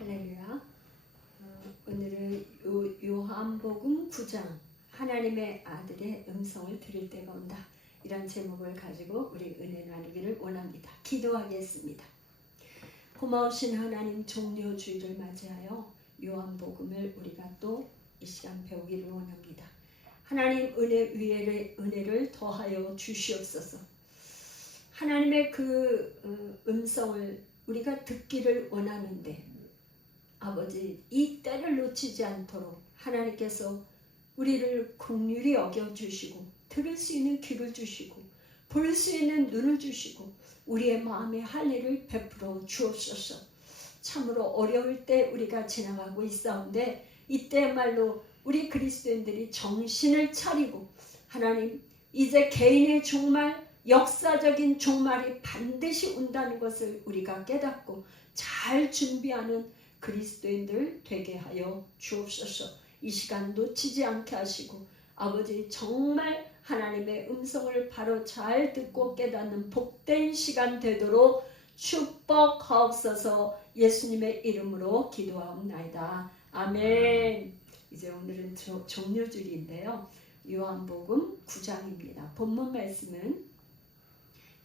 할렐루야. 오늘은 요한복음 9장 하나님의 아들의 음성을 들을 때가 온다, 이런 제목을 가지고 우리 은혜 나누기를 원합니다. 기도하겠습니다. 고마우신 하나님, 종료주일을 맞이하여 요한복음을 우리가 또 이 시간 배우기를 원합니다. 하나님, 은혜 위에 은혜를 더하여 주시옵소서. 하나님의 그 음성을 우리가 듣기를 원하는데, 아버지, 이 때를 놓치지 않도록 하나님께서 우리를 긍휼히 여겨주시고 들을 수 있는 귀를 주시고 볼 수 있는 눈을 주시고 우리의 마음에 할 일을 베풀어 주옵소서. 참으로 어려울 때 우리가 지나가고 있사온데, 이때말로 우리 그리스도인들이 정신을 차리고 하나님, 이제 개인의 종말, 역사적인 종말이 반드시 온다는 것을 우리가 깨닫고 잘 준비하는 그리스도인들 되게 하여 주옵소서. 이 시간 놓치지 않게 하시고 아버지, 정말 하나님의 음성을 바로 잘 듣고 깨닫는 복된 시간 되도록 축복하옵소서. 예수님의 이름으로 기도하옵나이다. 아멘. 이제 오늘은 종료주일인데요, 요한복음 9장입니다. 본문 말씀은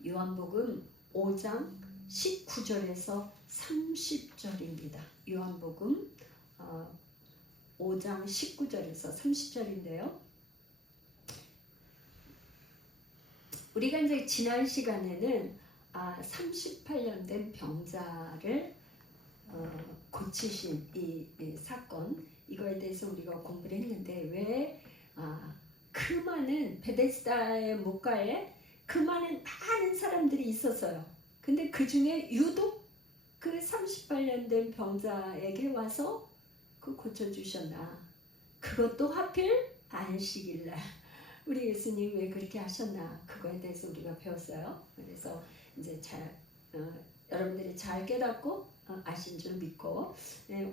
요한복음 5장 19절에서 30절입니다. 요한복음 5장 19절에서 30절인데요. 우리가 이제 지난 시간에는 38년 된 병자를 고치신 이 사건, 이거에 대해서 우리가 공부를 했는데, 왜 그 많은 베데스다의 물가에 그 많은 사람들이 있었어요. 근데 그 중에 유독 그 38년 된 병자에게 와서 그 고쳐주셨나? 그것도 하필 안식일날. 우리 예수님 왜 그렇게 하셨나? 그거에 대해서 우리가 배웠어요. 그래서 이제 여러분들이 잘 깨닫고 아신 줄 믿고,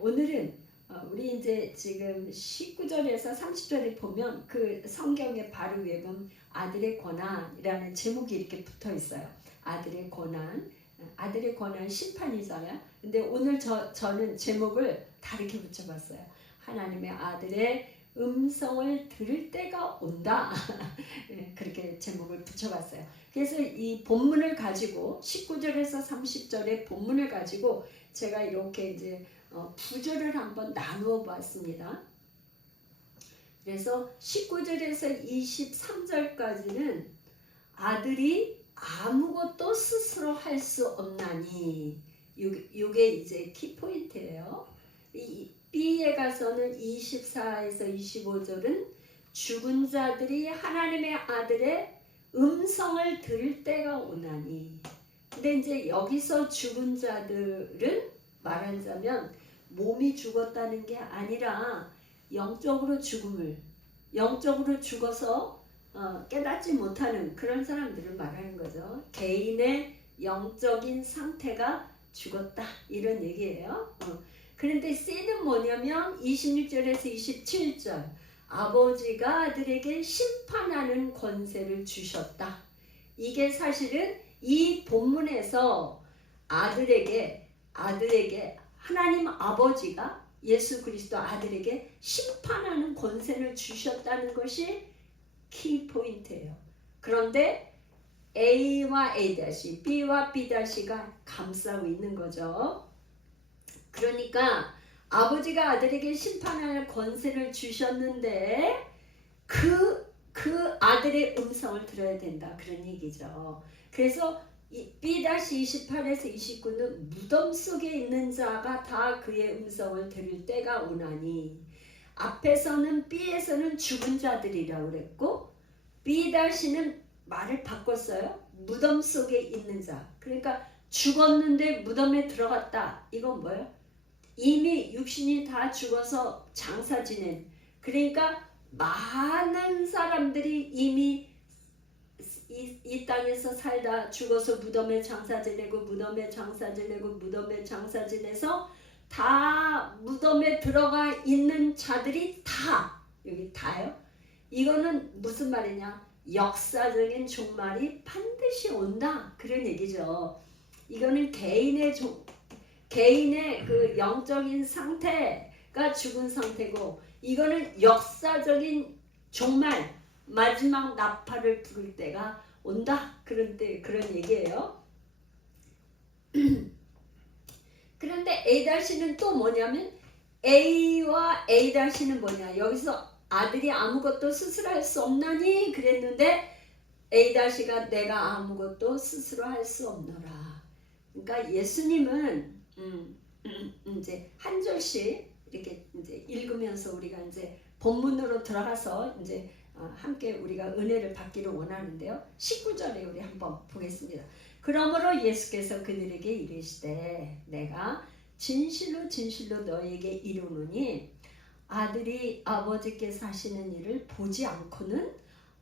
오늘은 우리 이제 지금 19절에서 30절에 보면 그 성경에 바로 위에 보면 아들의 권한이라는 제목이 이렇게 붙어 있어요. 아들의 권한, 아들의 권한 심판이잖아요. 근데 오늘 저는 제목을 다르게 붙여봤어요. 하나님의 아들의 음성을 들을 때가 온다. 그렇게 제목을 붙여봤어요. 그래서 이 본문을 가지고 19절에서 30절의 본문을 가지고 제가 이렇게 이제 구절을 한번 나누어 봤습니다. 그래서 19절에서 23절까지는 아들이 아무것도 스스로 할 수 없나니, 이게 이제 키포인트예요. B에 가서는 24에서 25절은 죽은 자들이 하나님의 아들의 음성을 들을 때가 오나니. 근데 이제 여기서 죽은 자들은 말하자면 몸이 죽었다는 게 아니라 영적으로 죽어서 깨닫지 못하는 그런 사람들을 말하는 거죠. 개인의 영적인 상태가 죽었다, 이런 얘기예요. 그런데 C는 뭐냐면 26절에서 27절, 아버지가 아들에게 심판하는 권세를 주셨다. 이게 사실은 이 본문에서 아들에게 하나님 아버지가 예수 그리스도 아들에게 심판하는 권세를 주셨다는 것이 키포인트예요. 그런데 A와 A-, B와 B-가 감싸고 있는 거죠. 그러니까 아버지가 아들에게 심판할 권세를 주셨는데 그 아들의 음성을 들어야 된다, 그런 얘기죠. 그래서 B-28에서 29는 무덤 속에 있는 자가 다 그의 음성을 들을 때가 오나니, 앞에서는 B에서는 죽은 자들이라고 그랬고 B-는 말을 바꿨어요. 무덤 속에 있는 자. 그러니까 죽었는데 무덤에 들어갔다. 이건 뭐예요? 이미 육신이 다 죽어서 장사 지낸, 그러니까 많은 사람들이 이미 이 땅에서 살다 죽어서 무덤에 장사 지내고 무덤에 장사 지내서 다 무덤에 들어가 있는 자들이 다, 여기 다요. 이거는 무슨 말이냐? 역사적인 종말이 반드시 온다, 그런 얘기죠. 이거는 개인의 그 영적인 상태가 죽은 상태고, 이거는 역사적인 종말, 마지막 나팔을 부를 때가 온다. 그런 얘기예요. 그런데 A-는 또 뭐냐면, A와 A-는 뭐냐, 여기서 아들이 아무것도 스스로 할 수 없나니 그랬는데, A-가 내가 아무것도 스스로 할 수 없노라. 그러니까 예수님은 이제 한 절씩 이렇게 이제 읽으면서 우리가 이제 본문으로 들어가서 이제 함께 우리가 은혜를 받기를 원하는데요. 19절에 우리 한번 보겠습니다. 그러므로 예수께서 그들에게 이르시되 내가 진실로 진실로 너에게 이르노니 아들이 아버지께서 하시는 일을 보지 않고는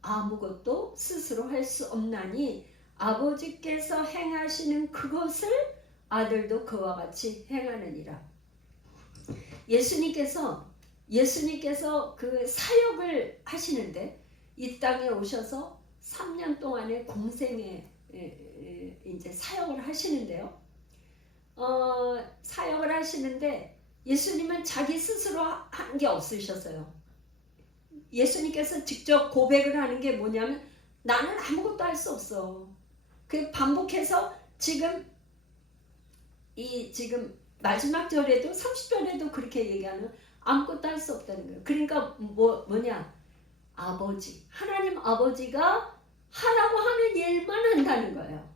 아무것도 스스로 할 수 없나니 아버지께서 행하시는 그것을 아들도 그와 같이 행하느니라. 예수님께서 그 사역을 하시는데 이 땅에 오셔서 3년 동안의 공생에 이제 사역을 하시는데요. 사역을 하시는데 예수님은 자기 스스로 한 게 없으셨어요. 예수님께서 직접 고백을 하는 게 뭐냐면 나는 아무것도 할 수 없어. 그 반복해서 지금 마지막 절에도 30절에도 그렇게 얘기하는 아무것도 할 수 없다는 거예요. 그러니까 뭐냐? 아버지, 하나님 아버지가 하라고 하는 일만 한다는 거예요.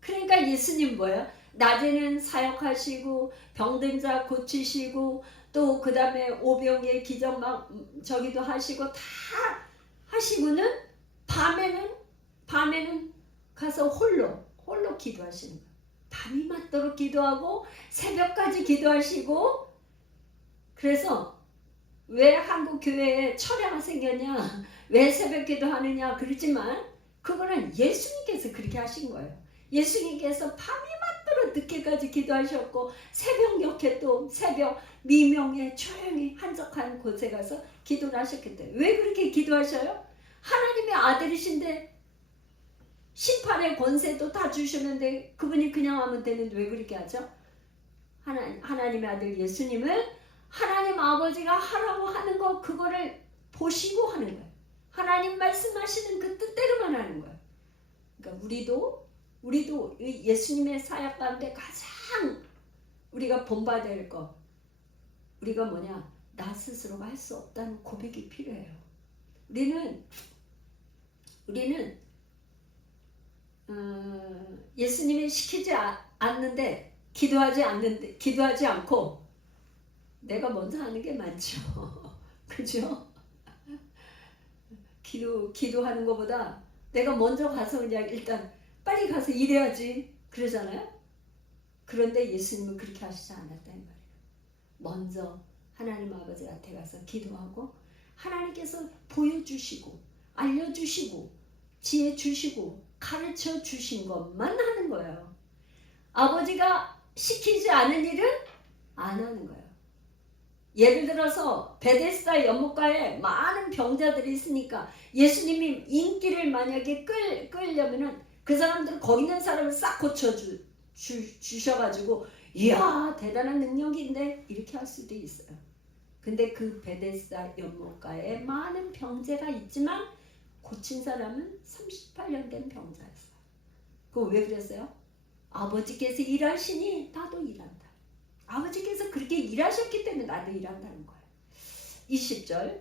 그러니까 예수님 뭐야? 낮에는 사역하시고 병든 자 고치시고 또 그 다음에 오병의 기적 저기도 하시고 다 하시고는 밤에는 가서 홀로 기도하시는 거예요. 밤이 맞도록 기도하고 새벽까지 기도하시고. 그래서 왜 한국 교회에 철야가 생겼냐, 왜 새벽 기도하느냐 그러지만 그거는 예수님께서 그렇게 하신 거예요. 예수님께서 밤이 맞도록 늦게까지 기도하셨고 새벽녘에 또 새벽 미명에 조용히 한적한 곳에 가서 기도를 하셨기 때문에. 왜 그렇게 기도하셔요? 하나님의 아들이신데 심판의 권세도 다 주시는데 그분이 그냥 하면 되는데 왜 그렇게 하죠? 하나님의 아들 예수님은 하나님 아버지가 하라고 하는 거 그거를 보시고 하는 거예요. 하나님 말씀하시는 그 뜻대로만 하는 거예요. 그러니까 우리도 예수님의 사역 가운데 가장 우리가 본받아야 할 거, 우리가 뭐냐? 나 스스로가 할 수 없다는 고백이 필요해요. 우리는 예수님이 시키지 않는데 기도하지 않고 내가 먼저 하는 게 많죠. 그죠? 기도하는 것보다 내가 먼저 가서 그냥 일단 빨리 가서 일해야지 그러잖아요. 그런데 예수님은 그렇게 하시지 않았다는 말이에요. 먼저 하나님 아버지한테 가서 기도하고 하나님께서 보여주시고 알려주시고 지혜 주시고 가르쳐 주신 것만 하는 거예요. 아버지가 시키지 않은 일은 안 하는 거예요. 예를 들어서 베데스다 연못가에 많은 병자들이 있으니까 예수님이 인기를 만약에 끌려면은 그 사람들은 거기 있는 사람을 싹 고쳐주셔가지고 이야 대단한 능력인데 이렇게 할 수도 있어요. 근데 그 베데스다 연못가에 많은 병자가 있지만 고친 사람은 38년 된 병자였어요. 그거 왜 그랬어요? 아버지께서 일하시니 나도 일한다. 아버지께서 그렇게 일하셨기 때문에 나도 일한다는 거예요. 20절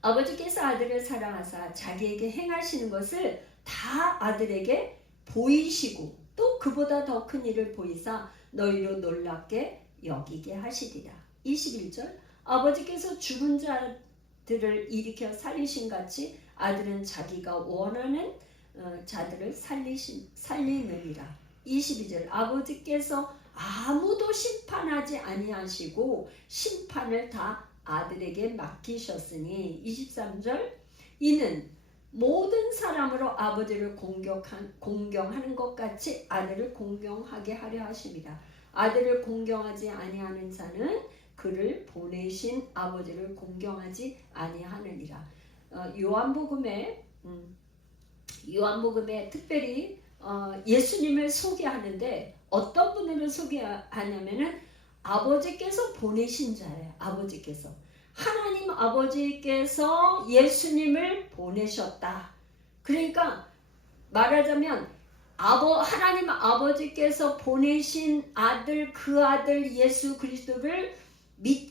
아버지께서 아들을 사랑하사 자기에게 행하시는 것을 다 아들에게 보이시고 또 그보다 더 큰 일을 보이사 너희로 놀랍게 여기게 하시리라. 21절 아버지께서 죽은 자들을 일으켜 살리신 같이 아들은 자기가 원하는 자들을 살리느니라. 22절 아버지께서 아무도 심판하지 아니하시고 심판을 다 아들에게 맡기셨으니. 23절 이는 모든 사람으로 아버지를 공경하는 것 같이 아들을 공경하게 하려 하심이라. 아들을 공경하지 아니하는 자는 그를 보내신 아버지를 공경하지 아니하느니라. 요한복음에 특별히 예수님을 소개하는데 어떤 분을 소개하냐면은 아버지께서 보내신 자예요. 아버지께서. 하나님 아버지께서 예수님을 보내셨다. 그러니까 말하자면 하나님 아버지께서 보내신 아들, 그 아들 예수 그리스도를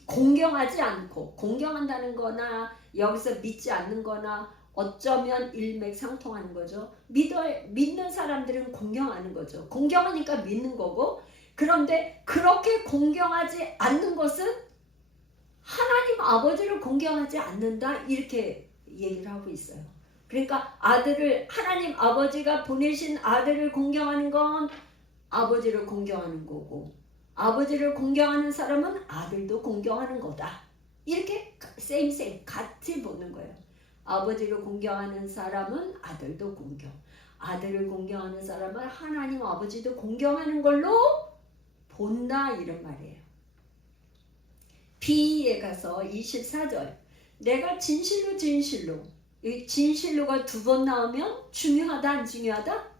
공경하지 않고, 공경한다는 거나 여기서 믿지 않는 거나 어쩌면 일맥상통하는 거죠. 믿는 사람들은 공경하는 거죠. 공경하니까 믿는 거고, 그런데 그렇게 공경하지 않는 것은 하나님 아버지를 공경하지 않는다, 이렇게 얘기를 하고 있어요. 그러니까 하나님 아버지가 보내신 아들을 공경하는 건 아버지를 공경하는 거고, 아버지를 공경하는 사람은 아들도 공경하는 거다. 이렇게 same 같이 보는 거예요. 아버지를 공경하는 사람은 아들도 공경, 아들을 공경하는 사람은 하나님 아버지도 공경하는 걸로 본다, 이런 말이에요. B에 가서 24절, 내가 진실로 이 진실로가 2번 나오면 중요하다, 안 중요하다?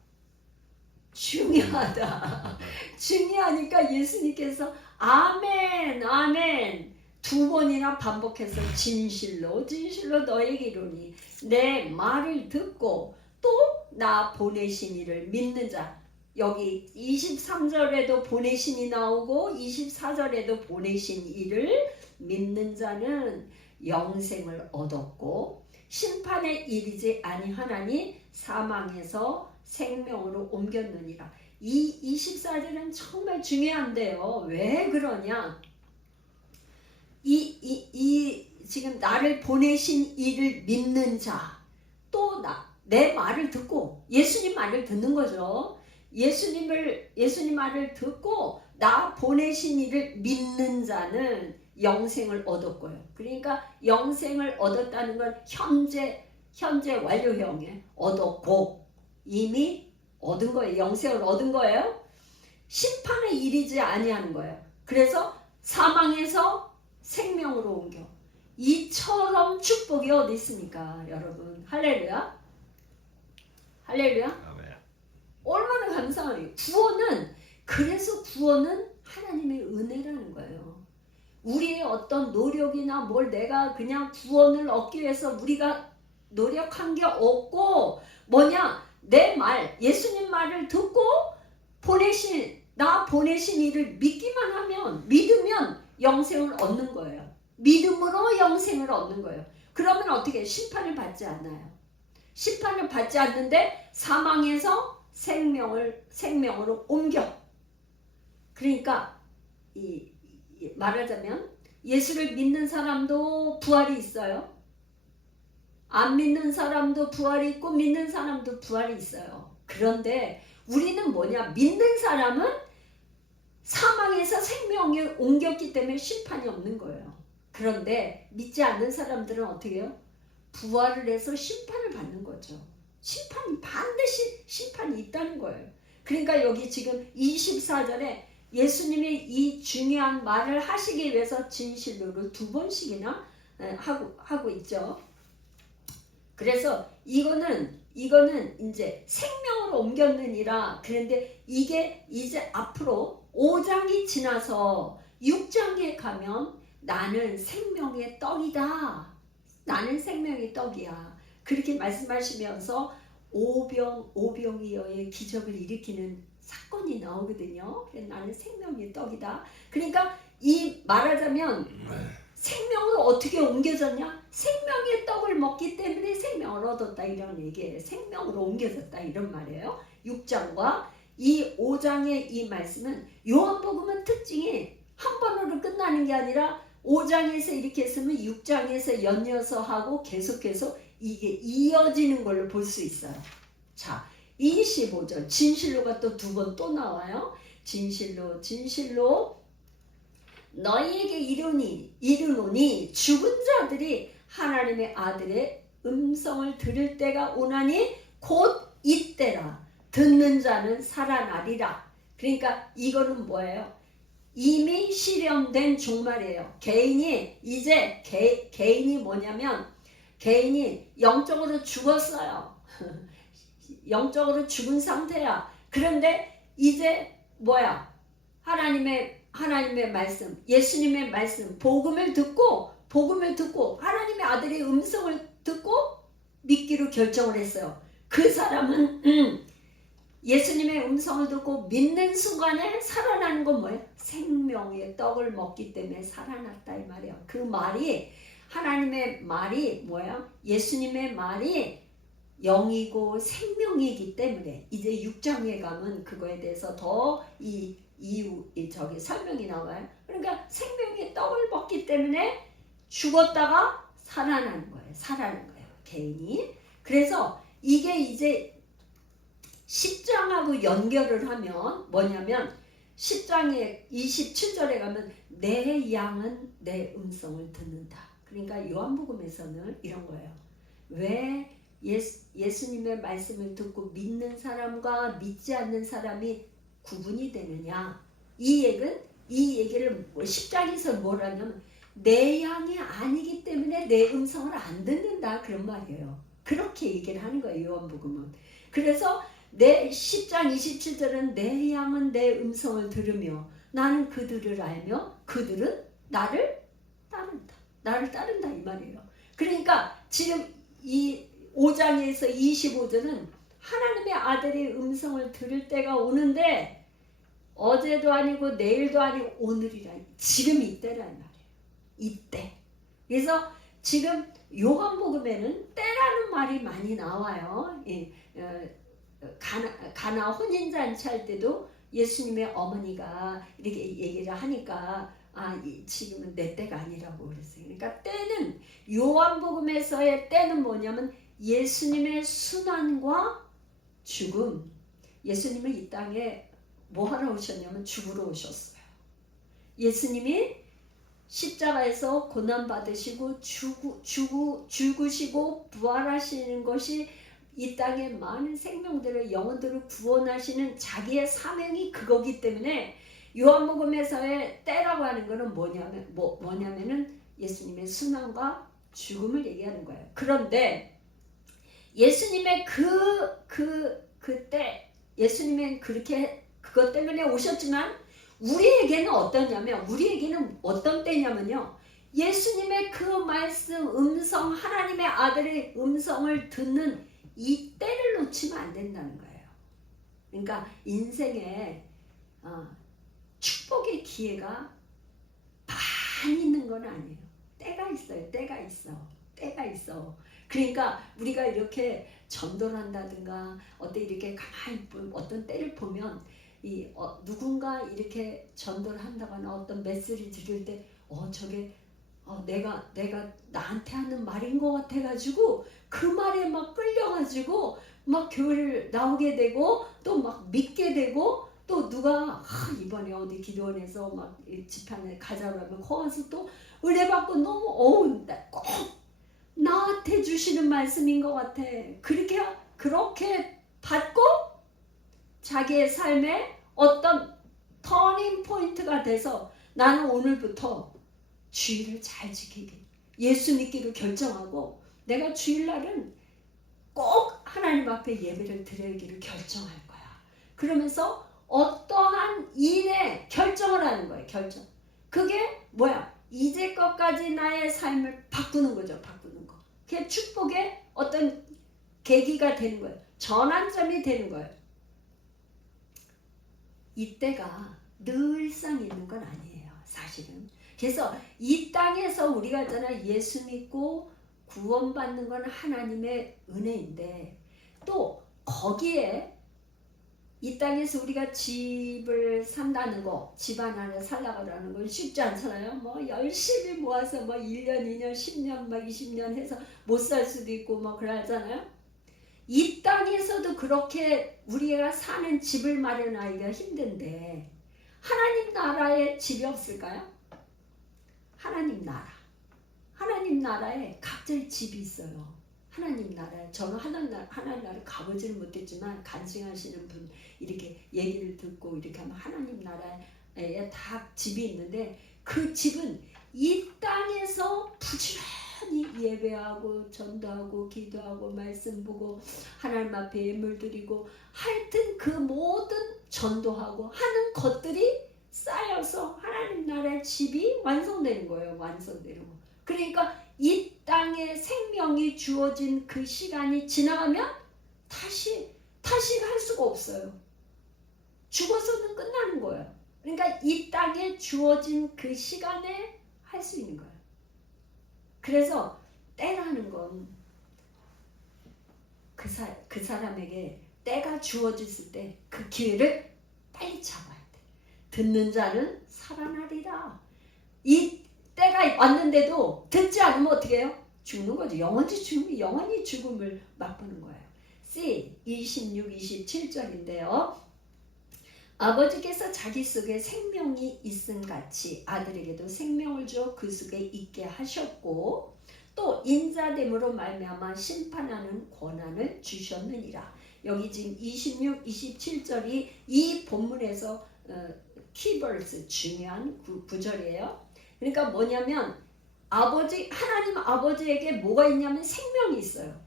중요하다. 중요하니까 예수님께서 아멘 2번이나 반복해서 진실로 너에게 이르노니 내 말을 듣고 또 나 보내신 이를 믿는 자. 여기 23절에도 보내신 이 나오고 24절에도 보내신 이를 믿는 자는 영생을 얻었고 심판에 이르지 아니하나니 사망에서 생명으로 옮겼느니라. 이 24절은 정말 중요한데요. 왜 그러냐? 지금 나를 보내신 이를 믿는 자, 또 내 말을 듣고, 예수님 말을 듣는 거죠. 예수님 말을 듣고 나 보내신 이를 믿는 자는 영생을 얻었고요. 그러니까 영생을 얻었다는 건 현재 완료형에 얻었고 이미 얻은 거예요. 영생을 얻은 거예요. 심판에 이르지 아니하는 거예요. 그래서 사망에서 생명으로 옮겨. 이처럼 축복이 어디 있습니까, 여러분? 할렐루야. 할렐루야. 아멘. 얼마나 감사해요. 그래서 구원은 하나님의 은혜라는 거예요. 우리의 어떤 노력이나 내가 그냥 구원을 얻기 위해서 우리가 노력한 게 없고, 내 말, 예수님 말을 듣고 나 보내신 이를 믿으면 영생을 얻는 거예요. 믿음으로 영생을 얻는 거예요. 그러면 어떻게? 심판을 받지 않아요. 심판을 받지 않는데 사망에서 생명으로 옮겨. 그러니까 말하자면 예수를 믿는 사람도 부활이 있어요. 안 믿는 사람도 부활이 있고 믿는 사람도 부활이 있어요. 그런데 우리는 믿는 사람은 사망에서 생명에 옮겼기 때문에 심판이 없는 거예요. 그런데 믿지 않는 사람들은 어떻게 해요? 부활을 해서 심판을 받는 거죠. 반드시 심판이 있다는 거예요. 그러니까 여기 지금 24절에 예수님이 이 중요한 말을 하시기 위해서 진실로를 2번씩이나 하고 있죠. 그래서 이거는 이제 생명으로 옮겼느니라. 그런데 이게 이제 앞으로 5장이 지나서 6장에 가면 나는 생명의 떡이다. 나는 생명의 떡이야. 그렇게 말씀하시면서 오병이어의 기적을 일으키는 사건이 나오거든요. 나는 생명의 떡이다. 그러니까 말하자면 생명으로 어떻게 옮겨졌냐? 생명의 떡을 먹기 때문에 생명을 얻었다, 이런 얘기예요. 생명으로 옮겨졌다, 이런 말이에요. 6장과 이 5장의 이 말씀은 요한복음은 특징이 한 번으로 끝나는 게 아니라 5장에서 이렇게 했으면 6장에서 연이어서 하고 계속해서 이게 이어지는 걸로 볼 수 있어요. 자, 25절 진실로가 또 2번 또 나와요. 진실로 너희에게 이르노니 죽은 자들이 하나님의 아들의 음성을 들을 때가 오나니 곧 이때라. 듣는 자는 살아나리라. 그러니까 이거는 뭐예요? 이미 실현된 종말이에요. 개인이 뭐냐면 개인이 영적으로 죽었어요. 영적으로 죽은 상태야. 그런데 이제 뭐야? 하나님의 말씀, 예수님의 말씀, 복음을 듣고 하나님의 아들의 음성을 듣고 믿기로 결정을 했어요. 그 사람은 예수님의 음성을 듣고 믿는 순간에 살아나는 건 뭐예요? 생명의 떡을 먹기 때문에 살아났다 이 말이에요. 그 말이 하나님의 말이 뭐야? 예수님의 말이 영이고 생명이기 때문에 이제 6장에 가면 그거에 대해서 더 저기 설명이 나와요. 그러니까 생명의 떡을 먹기 때문에 죽었다가 살아나는 거예요. 개인이. 그래서 이게 이제 10장하고 연결을 하면 뭐냐면 10장의 27절에 가면 내 양은 내 음성을 듣는다. 그러니까 요한복음에서는 이런 거예요. 왜 예수님의 말씀을 듣고 믿는 사람과 믿지 않는 사람이 구분이 되느냐. 이 얘기를 10장에서 뭐라냐면 내 양이 아니기 때문에 내 음성을 안 듣는다. 그런 말이에요. 그렇게 얘기를 하는 거예요. 요한복음은. 그래서 내 10장 27절은 내 양은 내 음성을 들으며 나는 그들을 알며 그들은 나를 따른다 이 말이에요. 그러니까 지금 이 5장에서 25절은 하나님의 아들의 음성을 들을 때가 오는데 어제도 아니고 내일도 아니고 오늘이라 지금 이때란 말이에요. 이때. 그래서 지금 요한복음에는 때라는 말이 많이 나와요. 가나 혼인잔치 할 때도 예수님의 어머니가 이렇게 얘기를 하니까 지금은 내 때가 아니라고 그랬어요. 그러니까 때는 요한복음에서의 때는 뭐냐면 예수님의 순환과 죽음. 예수님은 이 땅에 뭐 하러 오셨냐면 죽으러 오셨어요. 예수님이 십자가에서 고난받으시고 죽으시고 부활하시는 것이 이 땅의 많은 생명들을 영혼들을 구원하시는 자기의 사명이 그거기 때문에 요한복음에서의 때라고 하는 것은 뭐냐면은 예수님의 순환과 죽음을 얘기하는 거예요. 그런데 예수님의 그때 예수님은 그렇게 그것 때문에 오셨지만 우리에게는 어떤 때냐면요. 예수님의 그 말씀 음성 하나님의 아들의 음성을 듣는 이 때를 놓치면 안 된다는 거예요. 그러니까 인생에 축복의 기회가 많이 있는 건 아니에요. 때가 있어요. 때가 있어. 그러니까 우리가 이렇게 전도를 한다든가 이렇게 가만히 어떤 때를 보면 누군가 이렇게 전도를 한다거나 어떤 메시지를 들을 때 저게 내가 나한테 하는 말인 것 같아가지고 그 말에 막 끌려가지고 막 교회를 나오게 되고 또 막 믿게 되고 또 누가 이번에 어디 기도원에서 막 집회에 가자고 하면 거기서 또 은혜 받고 너무 꼭 나한테 주시는 말씀인 것 같아. 그렇게 받고 자기의 삶에 어떤 터닝 포인트가 돼서 나는 오늘부터 주일을 잘 지키기, 예수 믿기로 결정하고 내가 주일날은 꼭 하나님 앞에 예배를 드리기를 결정할 거야. 그러면서 어떠한 일에 결정을 하는 거예요. 결정. 그게 뭐야? 이제껏까지 나의 삶을 바꾸는 거죠. 바꾸는 거. 그게 축복의 어떤 계기가 되는 거예요. 전환점이 되는 거예요. 이때가 늘상 있는 건 아니에요. 사실은. 그래서 이 땅에서 우리가 있잖아 예수 믿고 구원받는 건 하나님의 은혜인데 또 거기에 이 땅에서 우리가 집을 산다는 거, 집안 안에 살라고 하는 건 쉽지 않잖아요. 뭐 열심히 모아서 뭐 1년, 2년, 10년, 막 20년 해서 못 살 수도 있고 뭐 그러잖아요. 이 땅에서도 그렇게 우리가 사는 집을 마련하기가 힘든데 하나님 나라에 집이 없을까요? 하나님 나라에 각자의 집이 있어요. 하나님 나라에 저는 하나님 나라에 가보지는 못했지만 간증하시는 분 이렇게 얘기를 듣고 이렇게 하면 하나님 나라에 다 집이 있는데 그 집은 이 땅에서 꾸준히 예배하고 전도하고 기도하고 말씀 보고 하나님 앞에 예물 드리고 하여튼 그 모든 전도하고 하는 것들이 쌓여서 하나님 나라의 집이 완성되는 거예요. 완성되는 거. 그러니까 이 땅에 생명이 주어진 그 시간이 지나가면 다시 할 수가 없어요. 죽어서는 끝나는 거예요. 그러니까 이 땅에 주어진 그 시간에 할 수 있는 거예요. 그래서 때라는 건 그 사람에게 때가 주어졌을 때 그 기회를 빨리 잡아야 돼. 듣는 자는 살아나리라. 이 때가 왔는데도 듣지 않으면 어떻게 해요? 죽는 거죠. 영원히 죽음을 맛보는 거예요. C 26, 27절인데요. 아버지께서 자기 속에 생명이 있음같이 아들에게도 생명을 주어 그 속에 있게 하셨고 또 인자됨으로 말미암아 심판하는 권한을 주셨느니라. 여기 지금 26, 27절이 이 본문에서 키버스 중요한 구절이에요. 그러니까 뭐냐면 하나님 아버지에게 뭐가 있냐면 생명이 있어요.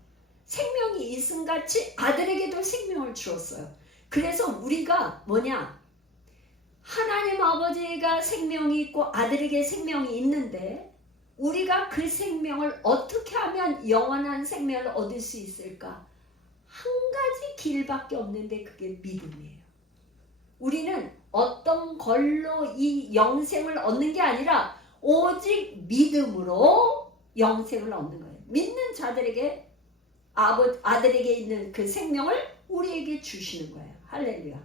생명이 있음같이 아들에게도 생명을 주었어요. 그래서 우리가 하나님 아버지가 생명이 있고 아들에게 생명이 있는데 우리가 그 생명을 어떻게 하면 영원한 생명을 얻을 수 있을까? 한 가지 길밖에 없는데 그게 믿음이에요. 우리는 어떤 걸로 이 영생을 얻는 게 아니라 오직 믿음으로 영생을 얻는 거예요. 믿는 자들에게 아들에게 있는 그 생명을 우리에게 주시는 거예요. 할렐루야.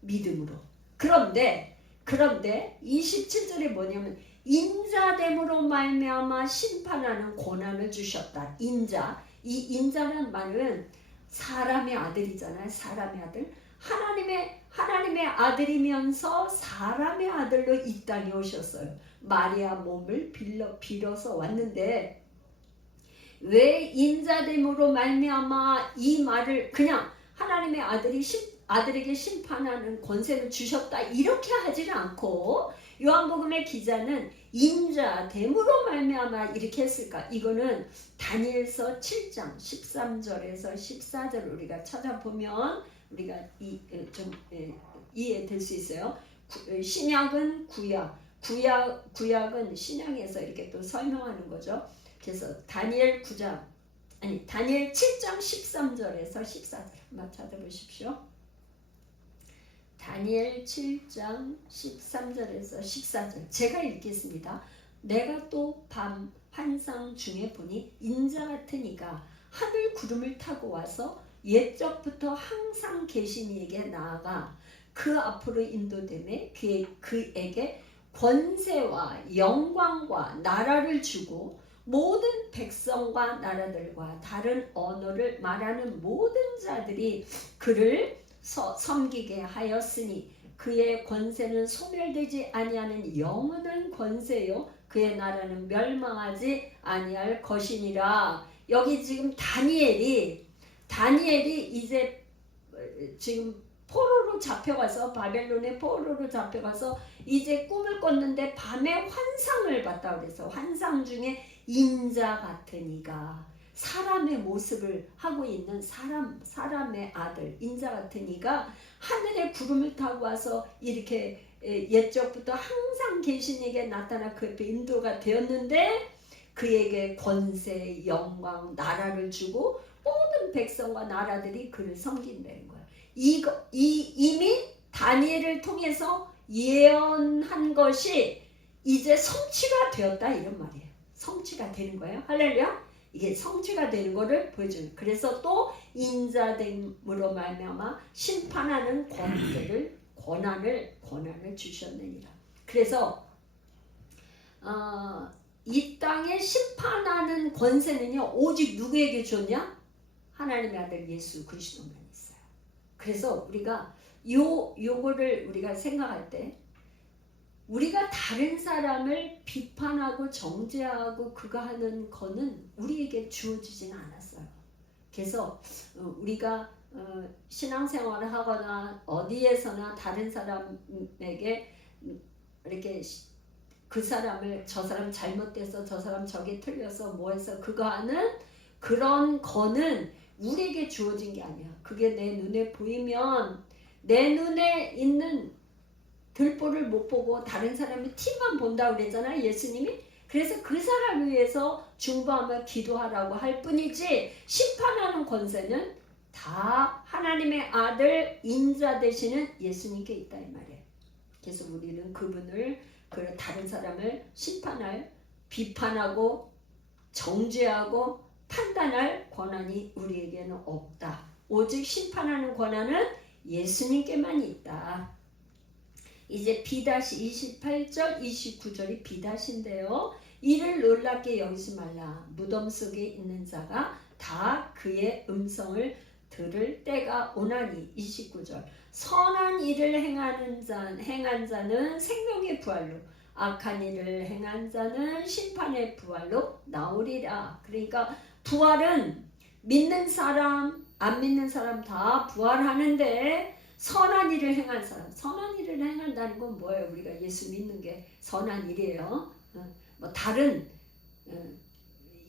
믿음으로. 그런데 27절에 뭐냐면 인자됨으로 말미암아 심판하는 고난을 주셨다. 인자. 이 인자라는 말은 사람의 아들이잖아요. 사람의 아들. 하나님의 아들이면서 사람의 아들로 이 땅에 오셨어요. 마리아 몸을 빌어서 왔는데 왜 인자됨으로 말미암아 이 말을 그냥 하나님의 아들에게 심판하는 권세를 주셨다 이렇게 하지는 않고 요한복음의 기자는 인자됨으로 말미암아 이렇게 했을까? 이거는 다니엘서 7장 13절에서 14절을 우리가 찾아보면 우리가 좀 이해될 수 있어요. 신약은 구약은 신약에서 이렇게 또 설명하는 거죠. 그래서 다니엘 7장 13절에서 14절 한번 찾아보십시오. 다니엘 7장 13절에서 14절 제가 읽겠습니다. 내가 또 밤 환상 중에 보니 인자 같은 이가 하늘 구름을 타고 와서 옛적부터 항상 계신 이에게 나아가 그 앞으로 인도되매 그에게 권세와 영광과 나라를 주고 모든 백성과 나라들과 다른 언어를 말하는 모든 자들이 그를 섬기게 하였으니 그의 권세는 소멸되지 아니하는 영원한 권세요 그의 나라는 멸망하지 아니할 것이니라. 여기 지금 다니엘이 이제 지금 포로로 잡혀가서 바벨론의 포로로 잡혀가서 이제 꿈을 꿨는데 밤에 환상을 봤다 그래서 환상 중에 인자 같은 이가 사람의 모습을 하고 있는 사람의 아들 인자 같은 이가 하늘의 구름을 타고 와서 이렇게 옛적부터 항상 계신 이에게 나타나 그 옆에 인도가 되었는데 그에게 권세, 영광, 나라를 주고 모든 백성과 나라들이 그를 섬긴다는 거예요. 이미 다니엘을 통해서 예언한 것이 이제 성취가 되었다 이런 말이에요. 성취가 되는 거예요. 할렐루야. 이게 성취가 되는 것을 보여주는. 그래서 또 인자됨으로 말미암아 심판하는 권한을 주셨느니라. 그래서 이 땅에 심판하는 권세는요 오직 누구에게 줬냐? 하나님의 아들 예수 그리스도만 있어요. 그래서 우리가 요거를 우리가 생각할 때 우리가 다른 사람을 비판하고 정죄하고 그거 하는 거는 우리에게 주어지지는 않았어요. 그래서 우리가 신앙생활을 하거나 어디에서나 다른 사람에게 이렇게 그 사람을 저 사람 잘못돼서 저 사람 저게 틀려서 뭐해서 그거 하는 그런 거는 우리에게 주어진 게 아니야. 그게 내 눈에 보이면 내 눈에 있는 들보를 못 보고 다른 사람의 티만 본다고 그랬잖아요. 예수님이. 그래서 그 사람을 위해서 중보하며 기도하라고 할 뿐이지 심판하는 권세는 다 하나님의 아들 인자 되시는 예수님께 있다 이 말이에요. 그래서 우리는 그분을 다른 사람을 심판할 비판하고 정죄하고 판단할 권한이 우리에게는 없다. 오직 심판하는 권한은 예수님께만 있다. 이제 B-28절 29절이 B인데요. 이를 놀랍게 여기지 말라. 무덤 속에 있는 자가 다 그의 음성을 들을 때가 오나니. 29절 선한 일을 행한 자는 생명의 부활로 악한 일을 행한 자는 심판의 부활로 나오리라. 그러니까 부활은 믿는 사람 안 믿는 사람 다 부활하는데 선한 일을 행한 사람, 선한 일을 행한다는 건 뭐예요? 우리가 예수 믿는 게 선한 일이에요. 뭐 다른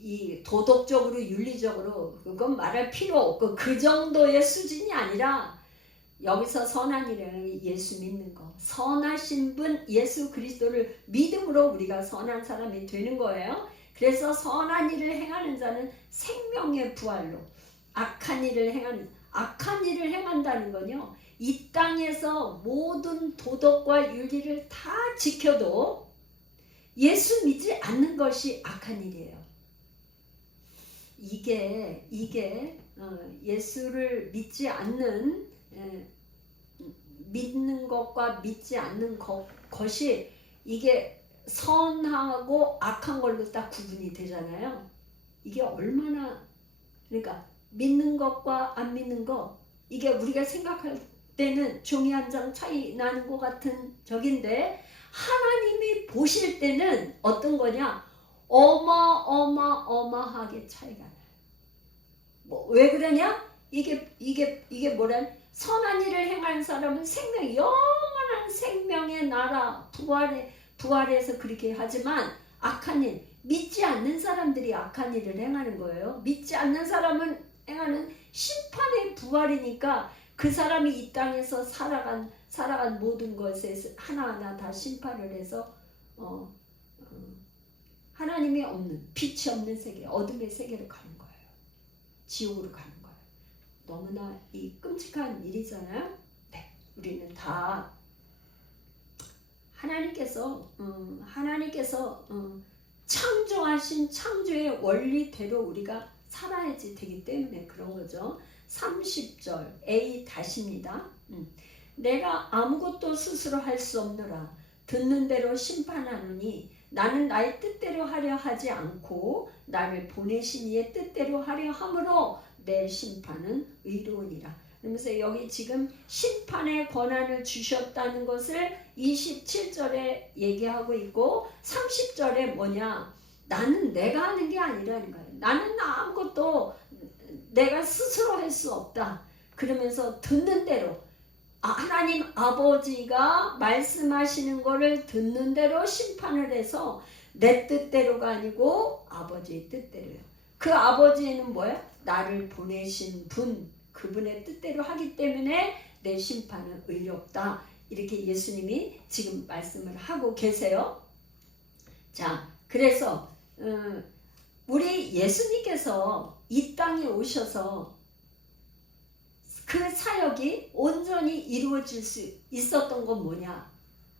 이 도덕적으로 윤리적으로 그건 말할 필요 없고 그 정도의 수준이 아니라 여기서 선한 일은 예수 믿는 거, 선하신 분 예수 그리스도를 믿음으로 우리가 선한 사람이 되는 거예요. 그래서 선한 일을 행하는 자는 생명의 부활로 악한 일을 행한다는 건요. 이 땅에서 모든 도덕과 윤리를 다 지켜도 예수 믿지 않는 것이 악한 일이에요. 이게 예수를 믿지 않는 믿는 것과 믿지 않는 것이 이게 선하고 악한 걸로 딱 구분이 되잖아요. 이게 얼마나 그러니까 믿는 것과 안 믿는 것 이게 우리가 생각할 때는 종이 한 장 차이 나는 것 같은 적인데 하나님이 보실 때는 어떤 거냐? 어마어마하게 차이가 나요. 뭐 왜 그러냐? 이게 뭐라? 선한 일을 행하는 사람은 생명, 영원한 생명의 나라 부활해서 그렇게 하지만 악한 일, 믿지 않는 사람들이 악한 일을 행하는 거예요. 믿지 않는 사람은 행하는 심판의 부활이니까 그 사람이 이 땅에서 살아간 모든 것에 하나하나 다 심판을 해서 하나님이 없는 빛이 없는 세계, 어둠의 세계로 가는 거예요. 지옥으로 가는 거예요. 너무나 이 끔찍한 일이잖아요. 네, 우리는 다 하나님께서 창조하신 창조의 원리대로 우리가 살아야지 되기 때문에 그런 거죠. 30절 A-입니다. 내가 아무것도 스스로 할 수 없노라. 듣는 대로 심판하노니 나는 나의 뜻대로 하려 하지 않고 나를 보내신 이의 뜻대로 하려 함으로 내 심판은 의로우니라. 그러면서 여기 지금 심판의 권한을 주셨다는 것을 27절에 얘기하고 있고 30절에 뭐냐? 나는 내가 하는 게 아니라는 거예요. 나는 아무것도 내가 스스로 할 수 없다. 그러면서 듣는 대로 하나님 아버지가 말씀하시는 거를 듣는 대로 심판을 해서 내 뜻대로가 아니고 아버지의 뜻대로요. 그 아버지는 뭐야? 나를 보내신 분, 그분의 뜻대로 하기 때문에 내 심판은 의롭다. 이렇게 예수님이 지금 말씀을 하고 계세요. 자, 그래서 우리 예수님께서 이 땅에 오셔서 그 사역이 온전히 이루어질 수 있었던 건 뭐냐?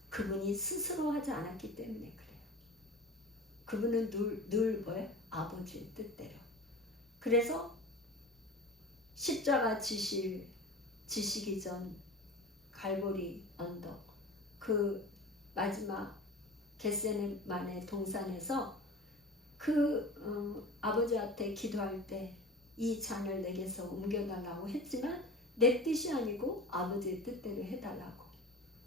그분이 스스로 하지 않았기 때문에 그래요. 그분은 늘 뭐예요? 아버지의 뜻대로. 그래서 십자가 지시기 전 갈보리 언덕 그 마지막 겟세마네 동산에서 아버지한테 기도할 때 이 잔을 내게서 옮겨달라고 했지만 내 뜻이 아니고 아버지의 뜻대로 해달라고.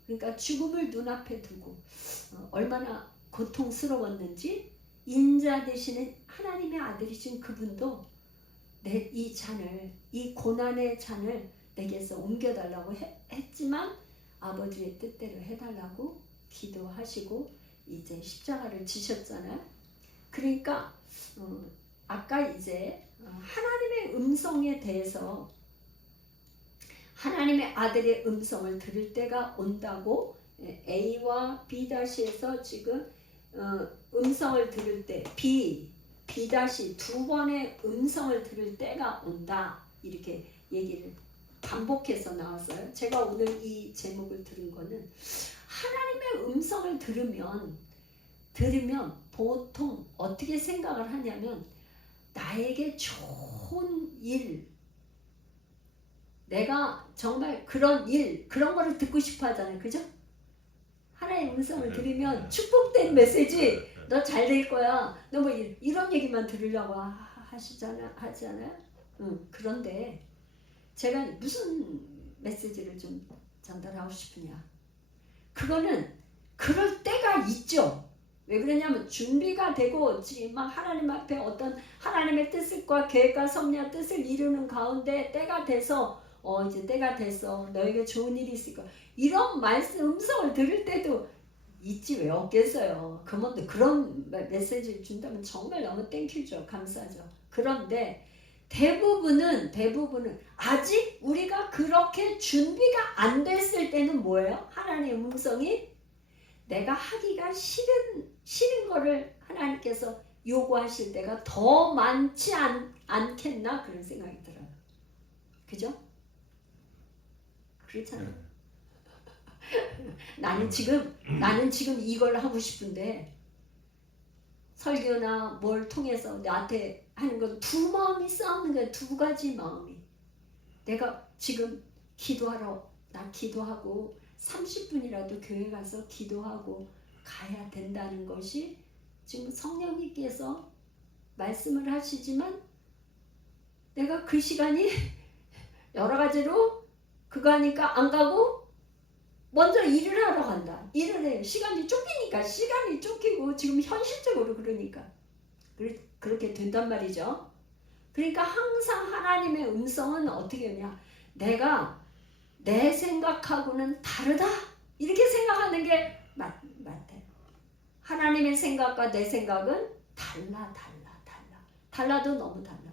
그러니까 죽음을 눈앞에 두고 얼마나 고통스러웠는지 인자 되시는 하나님의 아들이신 그분도 이 잔을, 이 고난의 잔을 내게서 옮겨달라고 했지만 아버지의 뜻대로 해달라고 기도하시고 이제 십자가를 지셨잖아요. 그러니까 아까 이제 하나님의 음성에 대해서 하나님의 아들의 음성을 들을 때가 온다고 A와 B-에서 지금 음성을 들을 때 B- 두 번의 음성을 들을 때가 온다 이렇게 얘기를 반복해서 나왔어요. 제가 오늘 이 제목을 들은 거는 하나님의 음성을 들으면 보통 어떻게 생각을 하냐면 나에게 좋은 일, 내가 정말 그런 일, 그런 거를 듣고 싶어 하잖아요. 그죠? 하나님의 음성을 들으면 축복된 메시지, 너 잘 될 거야. 너 뭐 이런 얘기만 들으려고 하잖아요. 그런데 제가 무슨 메시지를 좀 전달하고 싶으냐. 그거는 그럴 때가 있죠. 왜 그러냐면 준비가 되고 막 하나님 앞에 어떤 하나님의 뜻과 계획과 섭리와 뜻을 이루는 가운데 때가 돼서 이제 때가 됐어. 너에게 좋은 일이 있을 거야. 이런 말씀 음성을 들을 때도 있지 왜 없겠어요. 그런 메시지를 준다면 정말 너무 땡큐죠. 감사죠. 그런데 대부분은 아직 우리가 그렇게 준비가 안 됐을 때는 뭐예요? 하나님의 음성이 내가 하기가 싫은 거를 하나님께서 요구하실 때가 더 많지 않겠나 그런 생각이 들어요. 그죠? 그렇잖아요. 나는 지금 이걸 하고 싶은데 설교나 뭘 통해서 나한테 하는 건 두 마음이 싸우는 거야. 두 가지 마음이. 내가 지금 기도하고 30분이라도 교회 가서 기도하고 가야 된다는 것이 지금 성령님께서 말씀을 하시지만 내가 그 시간이 여러 가지로 그거 하니까 안 가고 먼저 일을 하러 간다. 일을 해. 시간이 쫓기고 지금 현실적으로 그러니까 그렇게 된단 말이죠. 그러니까 항상 하나님의 음성은 어떻게 하냐. 내가 내 생각하고는 다르다. 이렇게 생각하는 게 맞대. 하나님의 생각과 내 생각은 달라도 너무 달라.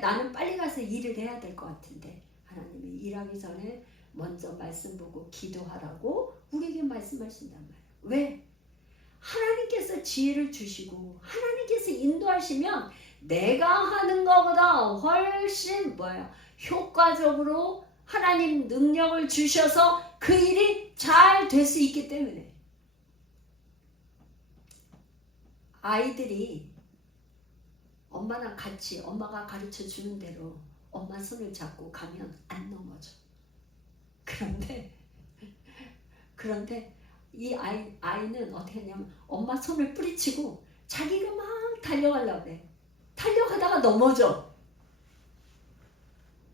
나는 빨리 가서 일을 해야 될 것 같은데 하나님이 일하기 전에 먼저 말씀 보고 기도하라고 우리에게 말씀하신단 말이에요. 왜? 하나님께서 지혜를 주시고 하나님께서 인도하시면 내가 하는 것보다 훨씬 효과적으로 하나님 능력을 주셔서 그 일이 잘 될 수 있기 때문에 아이들이 엄마랑 같이 엄마가 가르쳐 주는 대로 엄마 손을 잡고 가면 안 넘어져. 그런데 이 아이는 어떻게 하냐면 엄마 손을 뿌리치고 자기가 막 달려가려고 그래. 달려가다가 넘어져.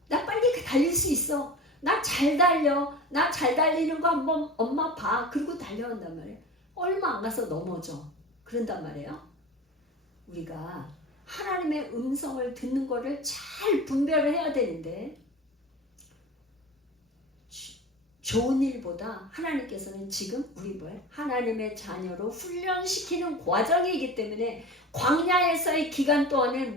나 빨리 달릴 수 있어. 나 잘 달려. 나 잘 달리는 거 한번 엄마 봐. 그리고 달려간단 말이에요. 얼마 안 가서 넘어져. 그런단 말이에요. 우리가 하나님의 음성을 듣는 거를 잘 분별을 해야 되는데 좋은 일보다 하나님께서는 지금 우리 하나님의 자녀로 훈련시키는 과정이기 때문에 광야에서의 기간 동안에는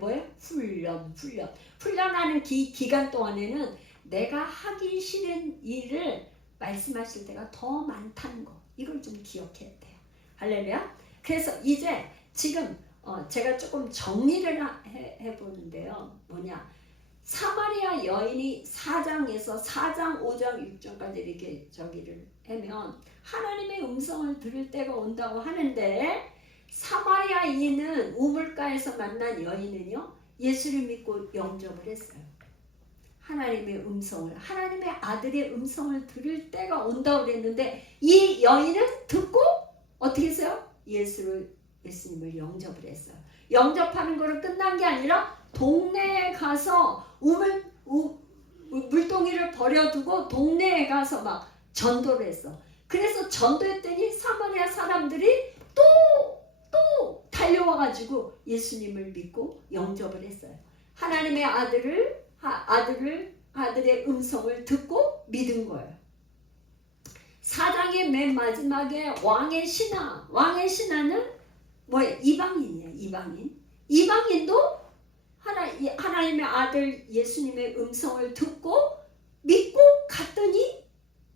훈련하는 기간 동안에는 내가 하기 싫은 일을 말씀하실 때가 더 많다는 거. 이걸 좀 기억해야 돼요. 할렐루야. 그래서 이제 지금 제가 조금 정리를 해보는데요. 사마리아 여인이 4장에서 4장, 5장, 6장까지 이렇게 저기를 하면 하나님의 음성을 들을 때가 온다고 하는데 사마리아인은 우물가에서 만난 여인은요. 예수를 믿고 영접을 했어요. 하나님의 아들의 음성을 들을 때가 온다고 그랬는데 이 여인은 듣고 어떻게 했어요? 예수님을 영접을 했어요. 영접하는 거로 끝난 게 아니라 동네에 가서 물동이를 버려두고 동네에 가서 막 전도를 했어. 그래서 전도했더니 사마리아 사람들이 또 달려와가지고 예수님을 믿고 영접을 했어요. 하나님의 아들의 음성을 듣고 믿은 거예요. 4장의 맨 마지막에 왕의 신하. 왕의 신하는 뭐예요? 이방인이에요. 이방인도 하나님의 아들 예수님의 음성을 듣고 믿고 갔더니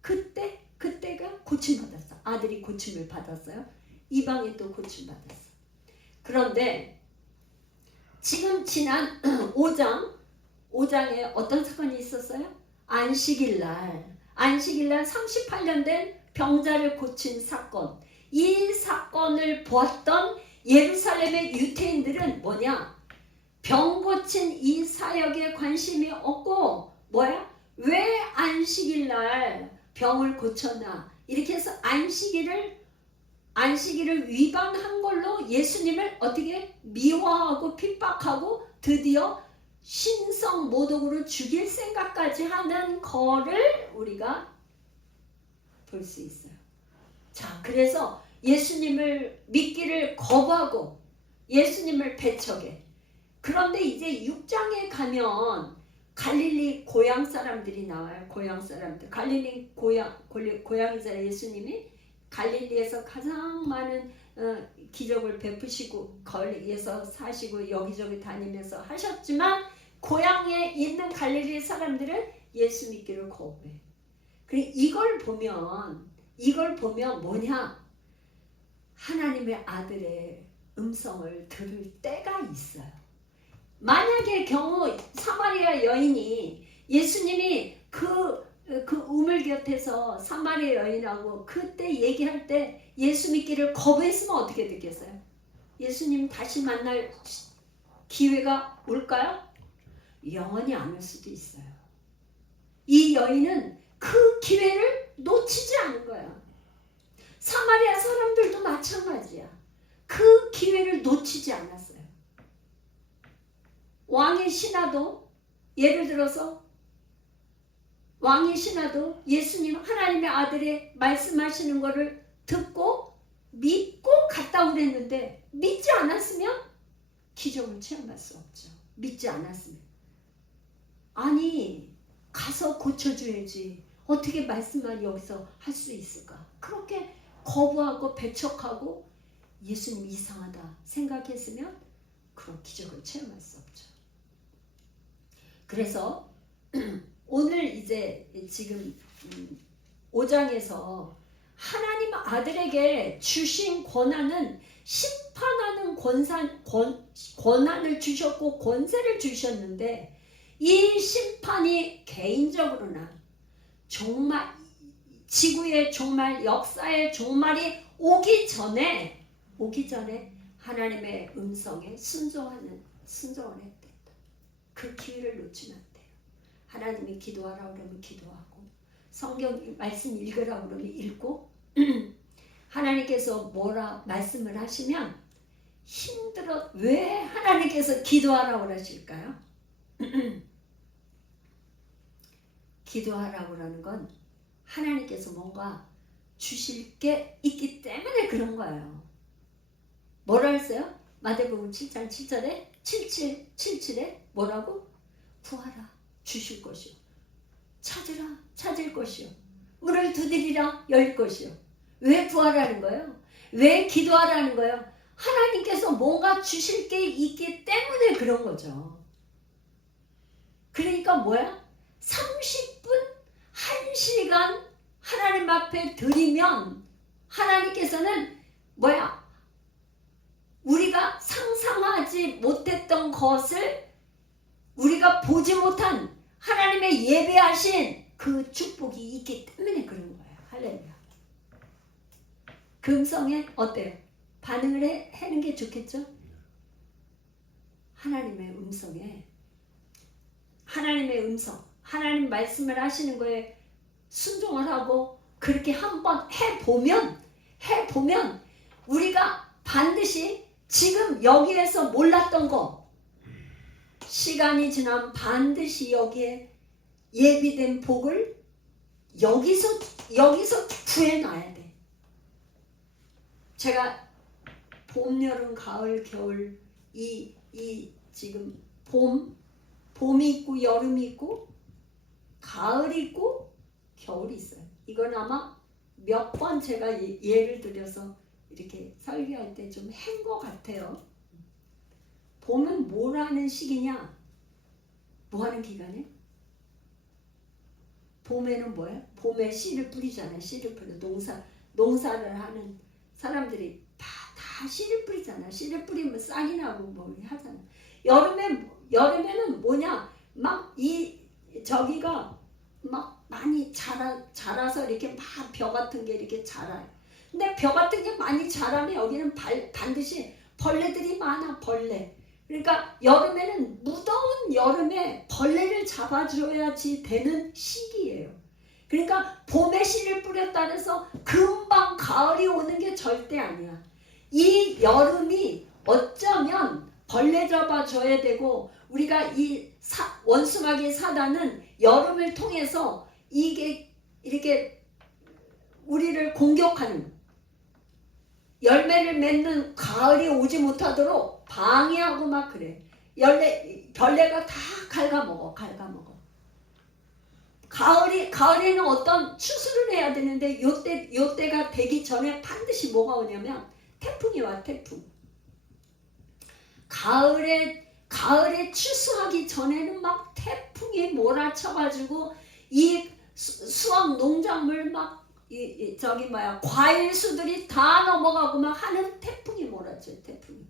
그때가 고침받았어. 아들이 고침을 받았어요. 이방인도 고침받았어. 그런데 지금 지난 5장에 어떤 사건이 있었어요? 안식일날 38년 된 병자를 고친 사건. 이 사건을 보았던 예루살렘의 유대인들은 뭐냐? 병 고친 이 사역에 관심이 없고 왜 안식일날 병을 고쳤나? 이렇게 해서 안식일을 위반한 걸로 예수님을 어떻게 미워하고 핍박하고 드디어 신성 모독으로 죽일 생각까지 하는 거를 우리가 볼 수 있어요. 자, 그래서 예수님을 믿기를 거부하고 예수님을 배척해. 그런데 이제 6장에 가면 갈릴리 고향 사람들이 나와요. 고향 사람들. 갈릴리 고향이잖아요. 예수님이 갈릴리에서 가장 많은 기적을 베푸시고 거리에서 사시고 여기저기 다니면서 하셨지만 고향에 있는 갈릴리 사람들은 예수 믿기를 거부해. 그리고 이걸 보면 뭐냐? 하나님의 아들의 음성을 들을 때가 있어요. 만약의 경우 사마리아 여인이 예수님이 그 우물 곁에서 사마리아 여인하고 그때 얘기할 때 예수 믿기를 거부했으면 어떻게 됐겠어요? 예수님 다시 만날 기회가 올까요? 영원히 안 올 수도 있어요. 이 여인은 그 기회를 놓치지 않은 거야. 사마리아 사람들도 마찬가지야. 그 기회를 놓치지 않았어요. 왕의 신하도 예를 들어서 왕의 신하도 예수님 하나님의 아들의 말씀하시는 거를 듣고 믿고 갔다 오랬는데 믿지 않았으면 기적을 체험할 수 없죠. 믿지 않았으면. 아니 가서 고쳐줘야지. 어떻게 말씀만 여기서 할 수 있을까? 그렇게 거부하고 배척하고 예수님 이상하다 생각했으면 그런 기적을 체험할 수 없죠. 그래서 오늘 이제 지금 5장에서 하나님 아들에게 주신 권한은 심판하는 권한을 주셨고 권세를 주셨는데 이 심판이 개인적으로나 종말, 지구의 종말, 역사의 종말이 오기 전에 하나님의 음성에 순종을 했다. 그 기회를 놓치면 안 돼요. 하나님이 기도하라 그러면 기도하고 성경 말씀 읽으라 그러면 읽고 하나님께서 뭐라 말씀을 하시면 힘들어. 왜 하나님께서 기도하라고 하실까요? 기도하라고 하는 건 하나님께서 뭔가 주실 게 있기 때문에 그런 거예요. 뭐라 했어요? 마태복음 7장 7절에 77에 뭐라고? 구하라 주실 것이요. 찾으라 찾을 것이요. 문을 두드리라 열 것이요. 왜 구하라는 거예요? 왜 기도하라는 거예요? 하나님께서 뭔가 주실 게 있기 때문에 그런 거죠. 그러니까 뭐야? 30분 1시간 하나님 앞에 드리면 하나님께서는 뭐야? 우리가 상상하지 못했던 것을 우리가 보지 못한 하나님의 예배하신 그 축복이 있기 때문에 그런 거예요. 할렐루야. 그 음성에 어때요? 반응을 하는 게 좋겠죠? 하나님의 음성에 하나님의 음성, 하나님 말씀을 하시는 거에 순종을 하고 그렇게 한번 해보면 우리가 반드시 지금 여기에서 몰랐던 거 시간이 지나면 반드시 여기에 예비된 복을 여기서 구해놔야 돼. 제가 봄, 여름, 가을, 겨울 이 지금 봄이 있고 여름이 있고 가을이 있고 겨울이 있어요. 이건 아마 몇 번 제가 예를 들여서 이렇게 설교할 때 좀 한 것 같아요. 봄은 뭘 하는 시기냐? 뭐 하는 기간이에요? 봄에는 뭐예요? 봄에 씨를 뿌리잖아요. 씨를 뿌려 농사를 하는 사람들이 다 씨를 뿌리잖아. 씨를 뿌리면 싹이 나고 뭐 하잖아. 여름에는 뭐냐? 막 저기가 막 많이 자라서 이렇게 막 벼 같은 게 이렇게 자라요. 근데 벼 같은 게 많이 자라면 여기는 반드시 벌레들이 많아. 벌레. 그러니까 여름에는 무더운 여름에 벌레를 잡아줘야지 되는 시기예요. 그러니까 봄에 씨를 뿌렸다 해서 금방 가을이 오는 게 절대 아니야. 이 여름이 어쩌면 벌레 잡아줘야 되고 우리가 이 원수마귀 사단은 여름을 통해서 이게 이렇게 우리를 공격하는 열매를 맺는 가을이 오지 못하도록 방해하고 막 그래. 벌레가 다 갉아먹어. 가을에는 어떤 추수를 해야 되는데 요때가 되기 전에 반드시 뭐가 오냐면 태풍이 와. 태풍. 가을에 추수하기 전에는 막 태풍이 몰아쳐가지고 이 수확 농작물 막 과일수들이 다 넘어가고 막 하는 태풍이 몰아쳐요. 태풍이.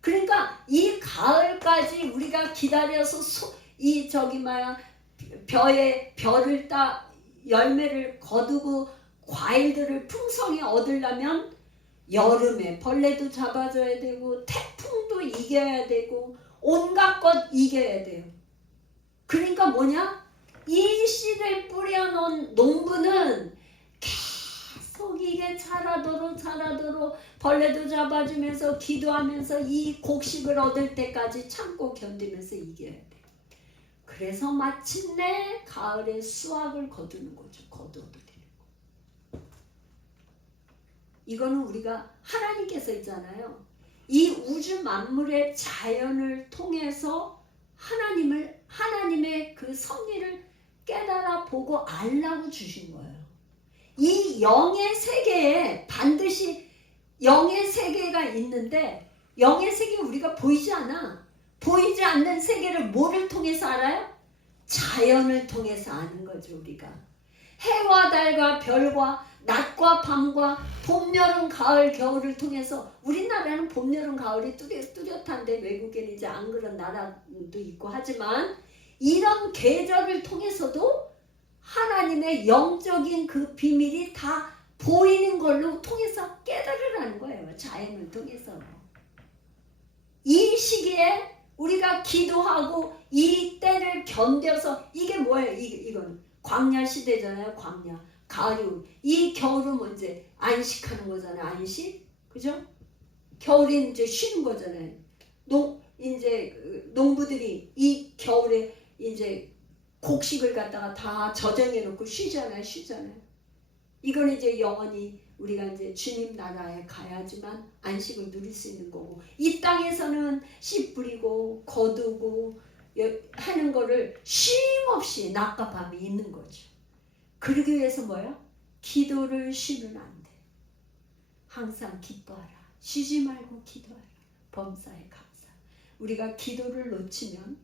그러니까 이 가을까지 우리가 기다려서 벼를 따 열매를 거두고 과일들을 풍성히 얻으려면 여름에 벌레도 잡아줘야 되고 태풍도 이겨야 되고 온갖 것 이겨야 돼요. 그러니까 뭐냐? 이 씨를 뿌려놓은 농부는 계속 이게 자라도록 벌레도 잡아주면서 기도하면서 이 곡식을 얻을 때까지 참고 견디면서 이겨야 돼. 그래서 마침내 가을에 수확을 거두는 거죠. 거두어도 되는 거. 이거는 우리가 하나님께서 있잖아요. 이 우주 만물의 자연을 통해서 하나님의 그 섭리를 깨달아 보고 알라고 주신 거예요. 이 영의 세계에 반드시 영의 세계가 있는데 영의 세계 우리가 보이지 않아. 보이지 않는 세계를 뭐를 통해서 알아요? 자연을 통해서 아는 거죠. 우리가 해와 달과 별과 낮과 밤과 봄, 여름, 가을, 겨울을 통해서 우리나라는 봄, 여름, 가을이 뚜렷한데 외국에는 이제 안 그런 나라도 있고 하지만 이런 계절을 통해서도 하나님의 영적인 그 비밀이 다 보이는 걸로 통해서 깨달으라는 거예요. 자연을 통해서. 이 시기에 우리가 기도하고 이 때를 견뎌서 이게 뭐예요? 이건 광야 시대잖아요. 광야. 가을이 이 겨울은 언제 안식하는 거잖아요. 안식. 그죠? 겨울이 이제 쉬는 거잖아요. 이제 농부들이 이 겨울에 이제 곡식을 갖다가 다 저장해 놓고 쉬잖아요. 이건 이제 영원히 우리가 이제 주님 나라에 가야지만 안식을 누릴 수 있는 거고 이 땅에서는 씨 뿌리고 거두고 하는 거를 쉼 없이 낮과 밤이 있는 거죠. 그러기 위해서 뭐야? 기도를 쉬면 안 돼. 항상 기뻐하라. 쉬지 말고 기도하라. 범사에 감사. 우리가 기도를 놓치면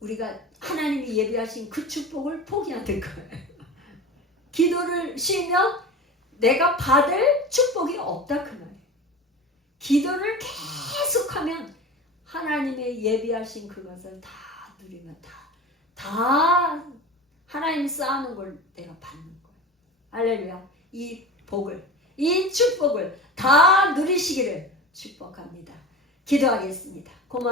우리가 하나님이 예비하신 그 축복을 포기하는 거예요. 기도를 쉬면 내가 받을 축복이 없다 그 말이에요. 기도를 계속하면 하나님의 예비하신 그것을 다 누리면 다 하나님 쌓아놓은 걸 내가 받는 거예요. 할렐루야. 이 복을 이 축복을 다 누리시기를 축복합니다. 기도하겠습니다. 고마워요.